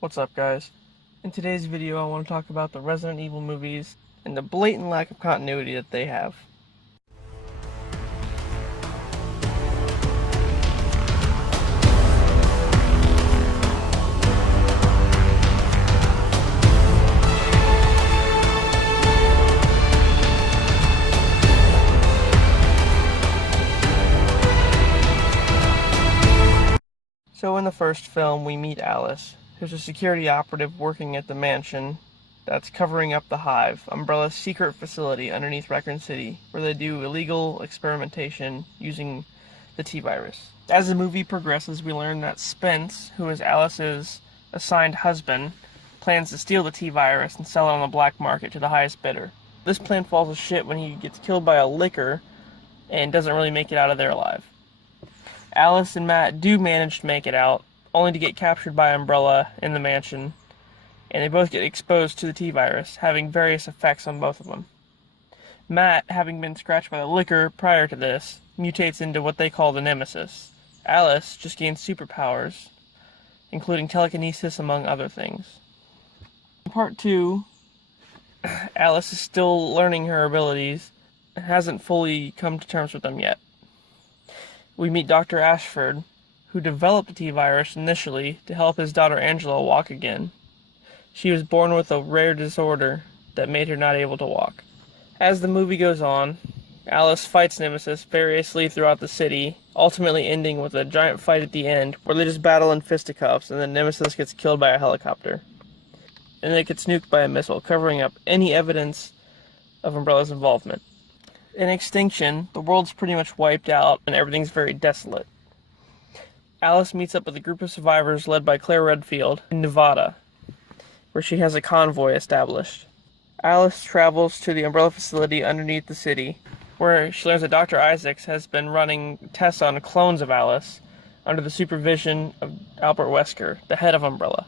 What's up, guys? In today's video, I want to talk about the Resident Evil movies and the blatant lack of continuity that they have. So in the first film, we meet Alice, who's a security operative working at the mansion that's covering up the Hive, Umbrella's secret facility underneath Raccoon City, where they do illegal experimentation using the T-virus. As the movie progresses, we learn that Spence, who is Alice's assigned husband, plans to steal the T-virus and sell it on the black market to the highest bidder. This plan falls to shit when he gets killed by a licker and doesn't really make it out of there alive. Alice and Matt do manage to make it out, only to get captured by Umbrella in the mansion, and they both get exposed to the T-virus, having various effects on both of them. Matt, having been scratched by the licker prior to this, mutates into what they call the Nemesis. Alice just gains superpowers, including telekinesis among other things. In Part 2, Alice is still learning her abilities and hasn't fully come to terms with them yet. We meet Dr. Ashford, who developed the T-virus initially to help his daughter Angela walk again. She was born with a rare disorder that made her not able to walk. As the movie goes on, Alice fights Nemesis variously throughout the city, ultimately ending with a giant fight at the end where they just battle in fisticuffs and then Nemesis gets killed by a helicopter. And it gets nuked by a missile, covering up any evidence of Umbrella's involvement. In Extinction, the world's pretty much wiped out and everything's very desolate. Alice meets up with a group of survivors led by Claire Redfield in Nevada, where she has a convoy established. Alice travels to the Umbrella facility underneath the city, where she learns that Dr. Isaacs has been running tests on clones of Alice under the supervision of Albert Wesker, the head of Umbrella.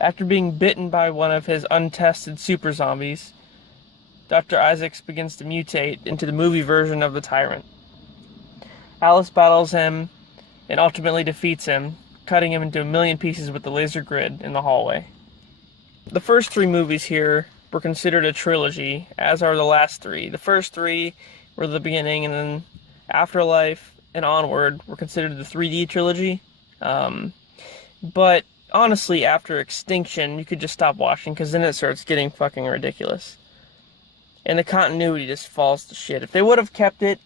After being bitten by one of his untested super zombies, Dr. Isaacs begins to mutate into the movie version of the Tyrant. Alice battles him and ultimately defeats him, cutting him into a million pieces with the laser grid in the hallway. The first three movies here were considered a trilogy, as are the last three. The first three were the beginning, and then Afterlife and onward were considered the 3D trilogy. But honestly, after Extinction, you could just stop watching, because then it starts getting fucking ridiculous. And the continuity just falls to shit. If they would have kept it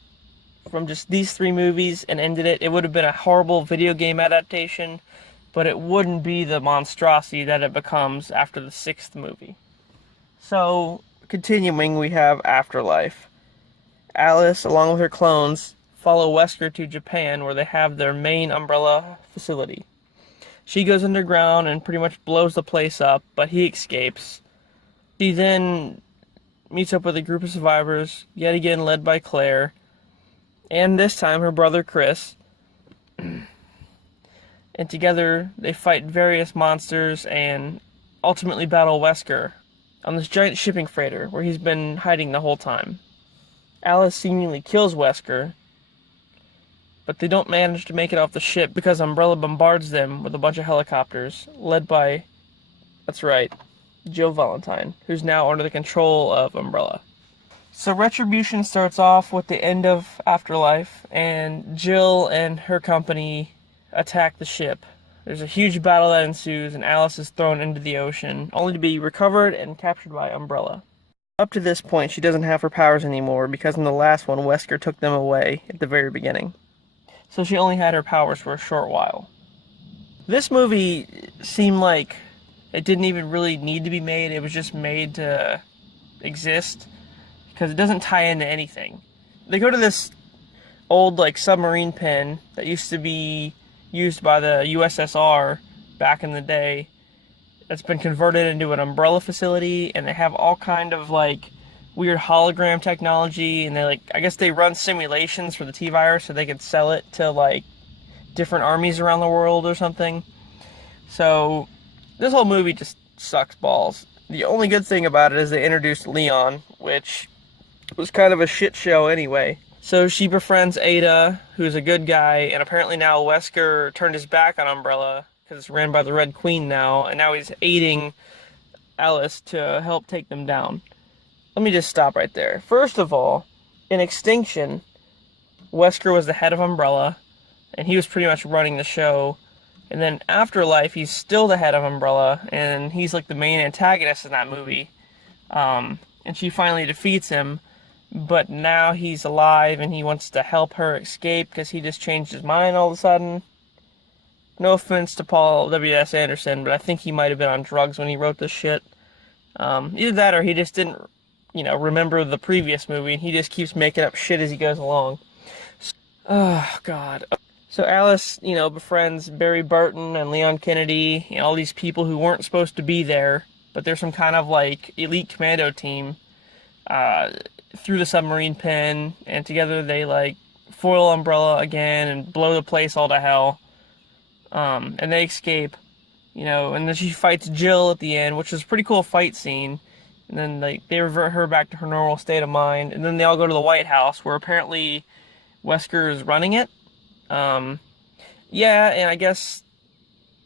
from just these three movies and ended it, it would have been a horrible video game adaptation, but it wouldn't be the monstrosity that it becomes after the sixth movie. So, continuing, we have Afterlife. Alice, along with her clones, follow Wesker to Japan, where they have their main Umbrella facility. She goes underground and pretty much blows the place up, but he escapes. She then meets up with a group of survivors, yet again led by Claire, and this time her brother Chris. And together they fight various monsters and ultimately battle Wesker on this giant shipping freighter where he's been hiding the whole time. Alice seemingly kills Wesker, but they don't manage to make it off the ship because Umbrella bombards them with a bunch of helicopters, led by, that's right, Jill Valentine, who's now under the control of Umbrella. So Retribution starts off with the end of Afterlife, and Jill and her company attack the ship. There's a huge battle that ensues, and Alice is thrown into the ocean, only to be recovered and captured by Umbrella. Up to this point, she doesn't have her powers anymore, because in the last one, Wesker took them away at the very beginning. So she only had her powers for a short while. This movie seemed like it didn't even really need to be made. It was just made to exist, because it doesn't tie into anything. They go to this old submarine pen that used to be used by the USSR back in the day. That's been converted into an Umbrella facility, and they have all kind of weird hologram technology, and I guess they run simulations for the T-virus so they could sell it to different armies around the world or something. So this whole movie just sucks balls. The only good thing about it is they introduced Leon, which was kind of a shit show anyway. So she befriends Ada, who's a good guy, and apparently now Wesker turned his back on Umbrella because it's ran by the Red Queen now, and now he's aiding Alice to help take them down. Let me just stop right there. First of all, in Extinction, Wesker was the head of Umbrella, and he was pretty much running the show. And then Afterlife, he's still the head of Umbrella, and he's like the main antagonist in that movie. And she finally defeats him, but now he's alive and he wants to help her escape because he just changed his mind all of a sudden. No offense to Paul W.S. Anderson, but I think he might have been on drugs when he wrote this shit. Either that or he just didn't, remember the previous movie, and he just keeps making up shit as he goes along. Oh, God. So Alice, befriends Barry Burton and Leon Kennedy, all these people who weren't supposed to be there, but they're some kind of, elite commando team, through the submarine pen, and together they, foil Umbrella again and blow the place all to hell. And they escape, and then she fights Jill at the end, which is a pretty cool fight scene. And then, they revert her back to her normal state of mind, and then they all go to the White House, where apparently Wesker is running it. Yeah, and I guess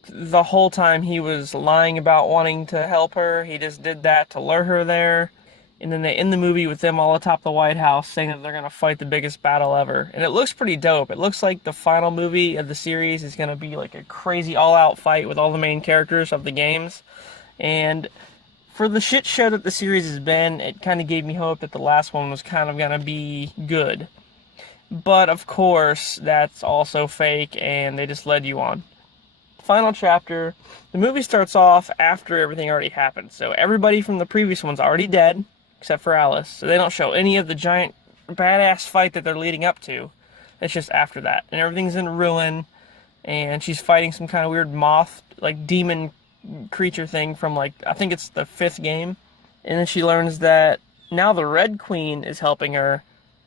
the whole time he was lying about wanting to help her. He just did that to lure her there. And then they end the movie with them all atop the White House saying that they're going to fight the biggest battle ever. And it looks pretty dope. It looks like the final movie of the series is going to be like a crazy all-out fight with all the main characters of the games. And for the shit show that the series has been, it kind of gave me hope that the last one was kind of going to be good. But, of course, that's also fake, and they just led you on. Final chapter. The movie starts off after everything already happened. So everybody from the previous one's already dead, except for Alice. So they don't show any of the giant badass fight that they're leading up to. It's just after that. And everything's in ruin, and she's fighting some kind of weird moth, demon creature thing from, I think it's the 5th game. And then she learns that now the Red Queen is helping her,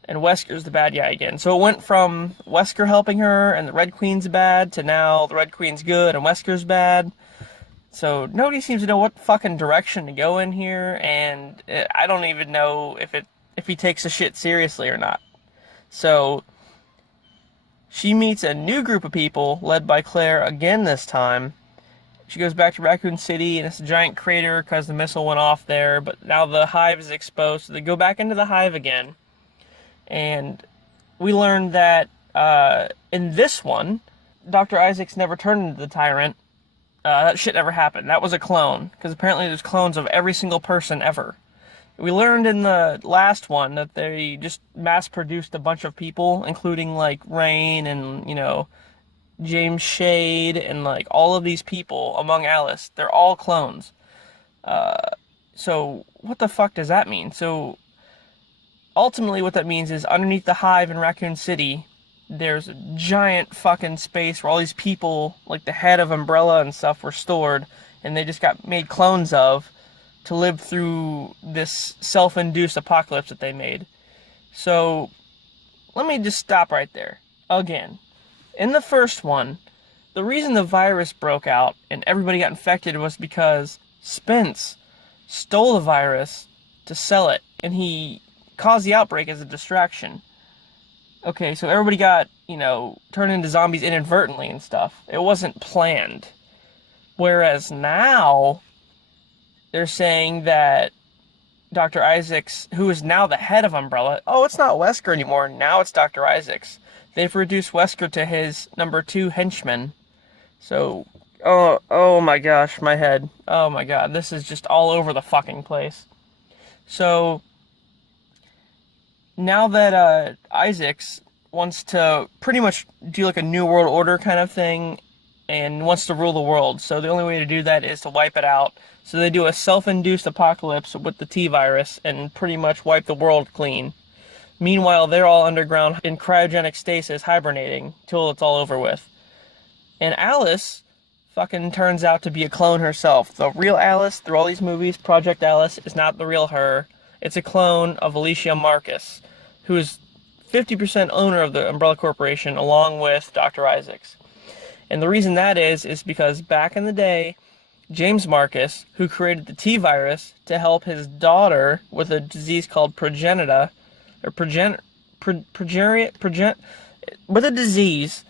and Wesker's the bad guy again. So it went from Wesker helping her and the Red Queen's bad to now the Red Queen's good and Wesker's bad. So nobody seems to know what fucking direction to go in here, and I don't even know if he takes the shit seriously or not. So she meets a new group of people led by Claire again this time. She goes back to Raccoon City, and it's a giant crater because the missile went off there, but now the hive is exposed, so they go back into the hive again. And we learned that in this one, Dr. Isaacs never turned into the Tyrant. That shit never happened. That was a clone, because apparently there's clones of every single person ever. We learned in the last one that they just mass-produced a bunch of people, including, Rain and, James Shade and, all of these people among Alice. They're all clones. So what the fuck does that mean? So ultimately what that means is underneath the hive in Raccoon City, there's a giant fucking space where all these people, the head of Umbrella and stuff, were stored, and they just got made clones of to live through this self-induced apocalypse that they made. So let me just stop right there. Again, in the first one, the reason the virus broke out and everybody got infected was because Spence stole the virus to sell it, and he caused the outbreak as a distraction. Okay, so everybody got, turned into zombies inadvertently and stuff. It wasn't planned. Whereas now, they're saying that Dr. Isaacs, who is now the head of Umbrella, it's not Wesker anymore, now it's Dr. Isaacs. They've reduced Wesker to his number 2 henchman. So, oh my gosh, my head. Oh my god, this is just all over the fucking place. So now that Isaacs wants to pretty much do a New World Order kind of thing and wants to rule the world, so the only way to do that is to wipe it out. So they do a self-induced apocalypse with the T-virus and pretty much wipe the world clean. Meanwhile, they're all underground in cryogenic stasis hibernating till it's all over with. And Alice fucking turns out to be a clone herself. The real Alice, through all these movies, Project Alice, is not the real her. It's a clone of Alicia Marcus, who is 50% owner of the Umbrella Corporation, along with Dr. Isaacs. And the reason that is because back in the day, James Marcus, who created the T-virus to help his daughter with a disease called with a disease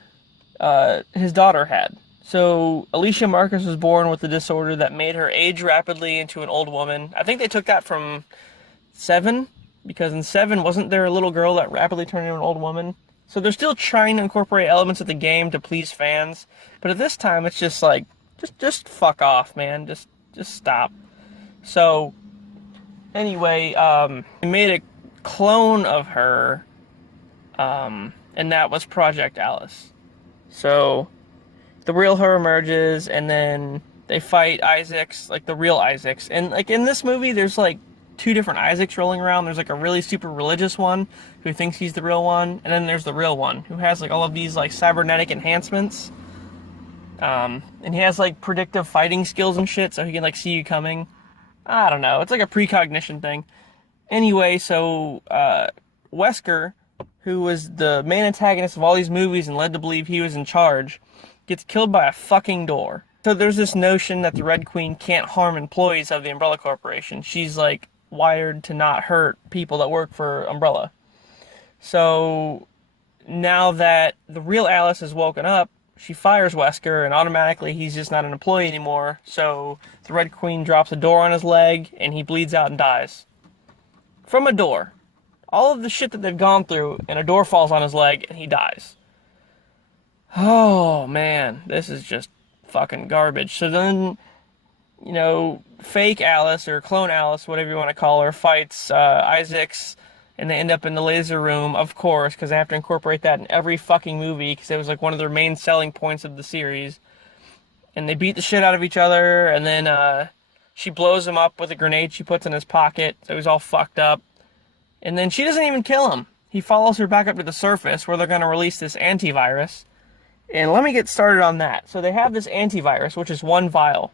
his daughter had. So Alicia Marcus was born with a disorder that made her age rapidly into an old woman. I think they took that from Seven, because in Seven, wasn't there a little girl that rapidly turned into an old woman? So they're still trying to incorporate elements of the game to please fans, but at this time it's just like, just fuck off, man. Just stop. So anyway, they made a clone of her, and that was Project Alice. So the real her emerges, and then they fight Isaacs, like the real Isaacs. And like in this movie, there's like two different Isaacs rolling around. There's like a really super religious one who thinks he's the real one, and then there's the real one who has like all of these like cybernetic enhancements. And he has like predictive fighting skills and shit, so he can like see you coming. I don't know. It's like a precognition thing. Anyway, so Wesker, who was the main antagonist of all these movies and led to believe he was in charge, gets killed by a fucking door. So there's this notion that the Red Queen can't harm employees of the Umbrella Corporation. She's like wired to not hurt people that work for Umbrella. So now that the real Alice has woken up, she fires Wesker, and automatically he's just not an employee anymore. So the Red Queen drops a door on his leg, and he bleeds out and dies. From a door. All of the shit that they've gone through, and a door falls on his leg, and he dies. Oh, man. This is just fucking garbage. So then, you know, fake Alice, or clone Alice, whatever you want to call her, fights Isaacs, and they end up in the laser room, of course, because they have to incorporate that in every fucking movie, because it was like one of their main selling points of the series. And they beat the shit out of each other, and then she blows him up with a grenade she puts in his pocket, so he's all fucked up. And then she doesn't even kill him. He follows her back up to the surface, where they're going to release this antivirus. And let me get started on that. So they have this antivirus, which is one vial.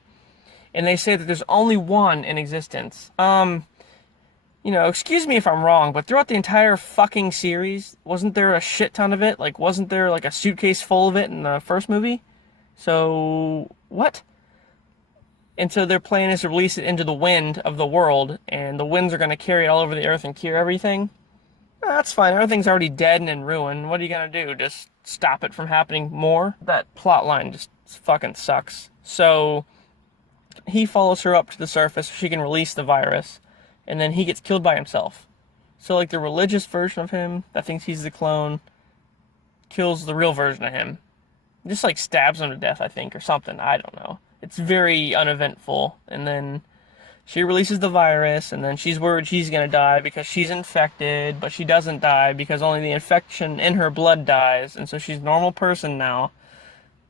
And they say that there's only one in existence. You know, excuse me if I'm wrong, but throughout the entire fucking series, wasn't there a shit ton of it? Like, wasn't there like a suitcase full of it in the first movie? So, what? And so their plan is to release it into the wind of the world, and the winds are going to carry it all over the earth and cure everything. That's fine, everything's already dead and in ruin. What are you going to do? Just stop it from happening more? That plot line just fucking sucks. So he follows her up to the surface so she can release the virus, and then he gets killed by himself. So like the religious version of him that thinks he's the clone kills the real version of him. Just like stabs him to death, I think, or something. I don't know. It's very uneventful. And then she releases the virus, and then she's worried she's gonna die because she's infected, but she doesn't die because only the infection in her blood dies, and so she's a normal person now.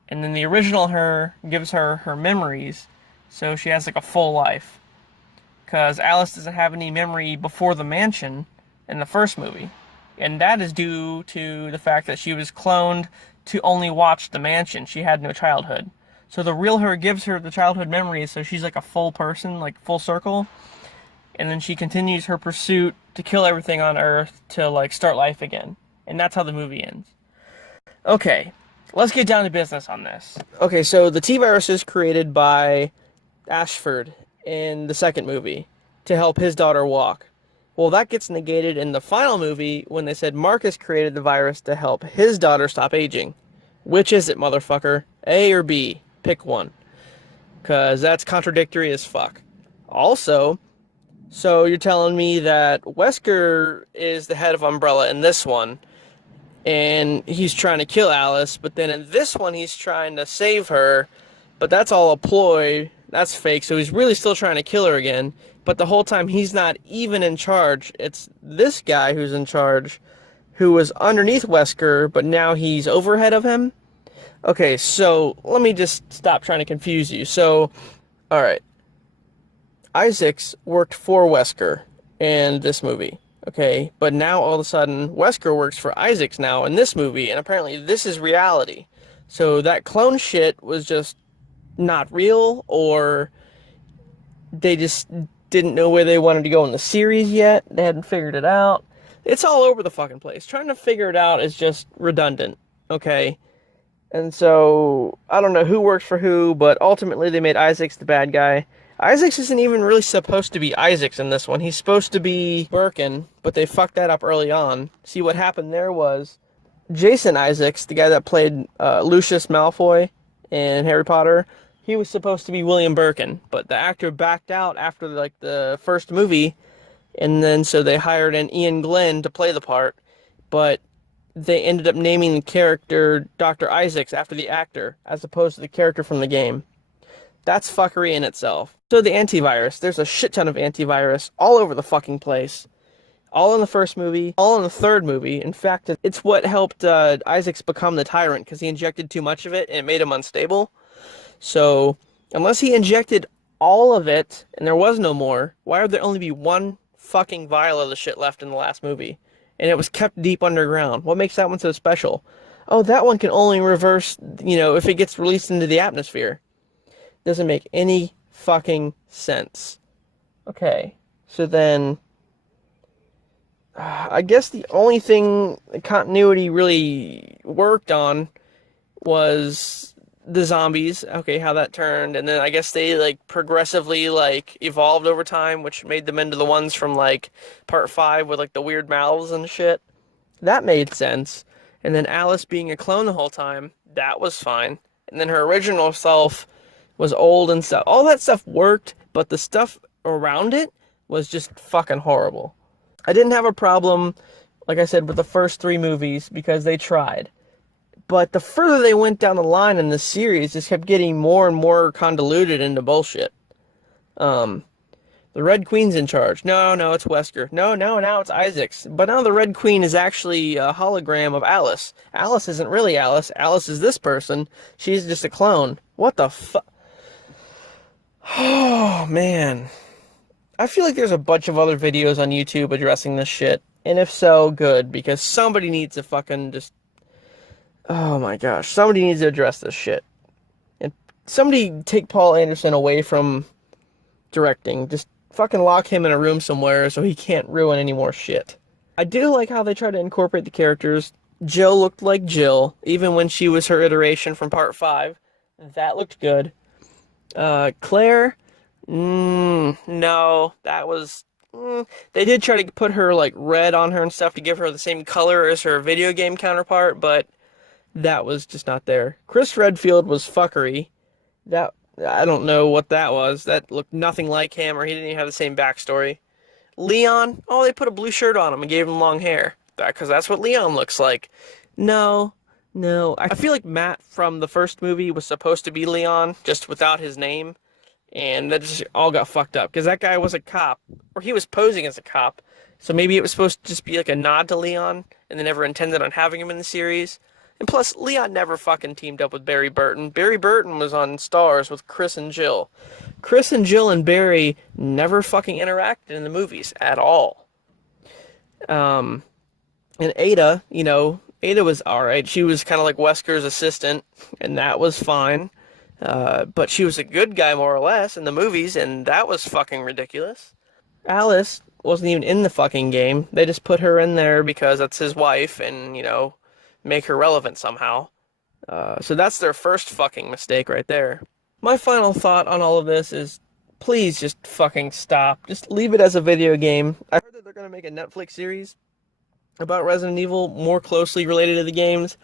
And then the original her gives her her memories, so she has like a full life. Because Alice doesn't have any memory before the mansion in the first movie. And that is due to the fact that she was cloned to only watch the mansion. She had no childhood. So the real her gives her the childhood memories, so she's like a full person, like full circle. And then she continues her pursuit to kill everything on Earth to like start life again. And that's how the movie ends. Okay, let's get down to business on this. Okay, so the T-Virus is created by Ashford in the second movie to help his daughter walk. Well, that gets negated in the final movie when they said Marcus created the virus to help his daughter stop aging. Which is it, motherfucker? A or B? Pick one. Because that's contradictory as fuck. Also, so you're telling me that Wesker is the head of Umbrella in this one, and he's trying to kill Alice, but then in this one he's trying to save her, but that's all a ploy. That's fake, so he's really still trying to kill her again, but the whole time he's not even in charge. It's this guy who's in charge, who was underneath Wesker, but now he's overhead of him. Okay, so let me just stop trying to confuse you. So, alright. Isaacs worked for Wesker in this movie, okay? But now all of a sudden, Wesker works for Isaacs now in this movie, and apparently this is reality. So that clone shit was just not real, or they just didn't know where they wanted to go in the series yet. They hadn't figured it out. It's all over the fucking place. Trying to figure it out is just redundant, okay? And so, I don't know who works for who, but ultimately they made Isaacs the bad guy. Isaacs isn't even really supposed to be Isaacs in this one. He's supposed to be Birkin, but they fucked that up early on. See, what happened there was Jason Isaacs, the guy that played Lucius Malfoy in Harry Potter, he was supposed to be William Birkin, but the actor backed out after like the first movie, and then so they hired an Ian Glenn to play the part, but they ended up naming the character Dr. Isaacs after the actor, as opposed to the character from the game. That's fuckery in itself. So the antivirus, there's a shit ton of antivirus all over the fucking place. All in the first movie, all in the third movie. In fact, it's what helped Isaacs become the tyrant, because he injected too much of it and it made him unstable. So, unless he injected all of it and there was no more, why would there only be one fucking vial of the shit left in the last movie? And it was kept deep underground. What makes that one so special? Oh, that one can only reverse, if it gets released into the atmosphere. Doesn't make any fucking sense. Okay, so then I guess the only thing the continuity really worked on was the zombies. Okay, how that turned, and then I guess they like progressively like evolved over time, which made them into the ones from like part 5 with like the weird mouths and shit. That made sense. And then Alice being a clone the whole time, that was fine. And then her original self was old and stuff. All that stuff worked, but the stuff around it was just fucking horrible. I didn't have a problem, like I said, with the first 3 movies because they tried. But the further they went down the line in the series, just kept getting more and more convoluted into bullshit. The Red Queen's in charge. No, it's Wesker. No, now it's Isaacs. But now the Red Queen is actually a hologram of Alice. Alice isn't really Alice. Alice is this person. She's just a clone. What the fuck? Oh, man. I feel like there's a bunch of other videos on YouTube addressing this shit. And if so, good. Because somebody needs to fucking just... Oh my gosh. Somebody needs to address this shit. And somebody take Paul Anderson away from directing. Just fucking lock him in a room somewhere so he can't ruin any more shit. I do like how they try to incorporate the characters. Jill looked like Jill, even when she was her iteration from part 5. That looked good. Claire... no, that was... They did try to put her, like, red on her and stuff to give her the same color as her video game counterpart, but that was just not there. Chris Redfield was fuckery. That... I don't know what that was. That looked nothing like him, or he didn't even have the same backstory. Leon? Oh, they put a blue shirt on him and gave him long hair. Because that's what Leon looks like. No. I feel like Matt from the first movie was supposed to be Leon, just without his name. And that just all got fucked up, because that guy was a cop, or he was posing as a cop, so maybe it was supposed to just be like a nod to Leon, and they never intended on having him in the series. And plus, Leon never fucking teamed up with Barry Burton. Barry Burton was on Stars with Chris and Jill. Chris and Jill and Barry never fucking interacted in the movies at all. And Ada, Ada was alright. She was kind of like Wesker's assistant, and that was fine. But she was a good guy, more or less, in the movies, and that was fucking ridiculous. Alice wasn't even in the fucking game. They just put her in there because that's his wife, and, make her relevant somehow. So that's their first fucking mistake right there. My final thought on all of this is, please just fucking stop. Just leave it as a video game. I heard that they're gonna make a Netflix series about Resident Evil more closely related to the games.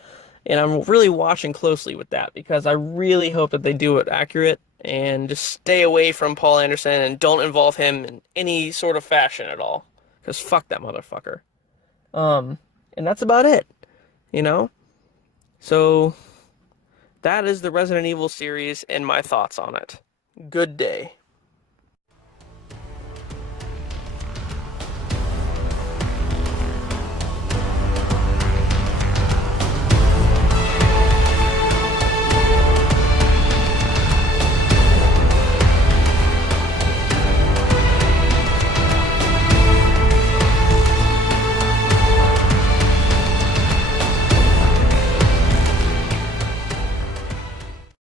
And I'm really watching closely with that, because I really hope that they do it accurate and just stay away from Paul Anderson and don't involve him in any sort of fashion at all. Because fuck that motherfucker. And that's about it, So, that is the Resident Evil series and my thoughts on it. Good day.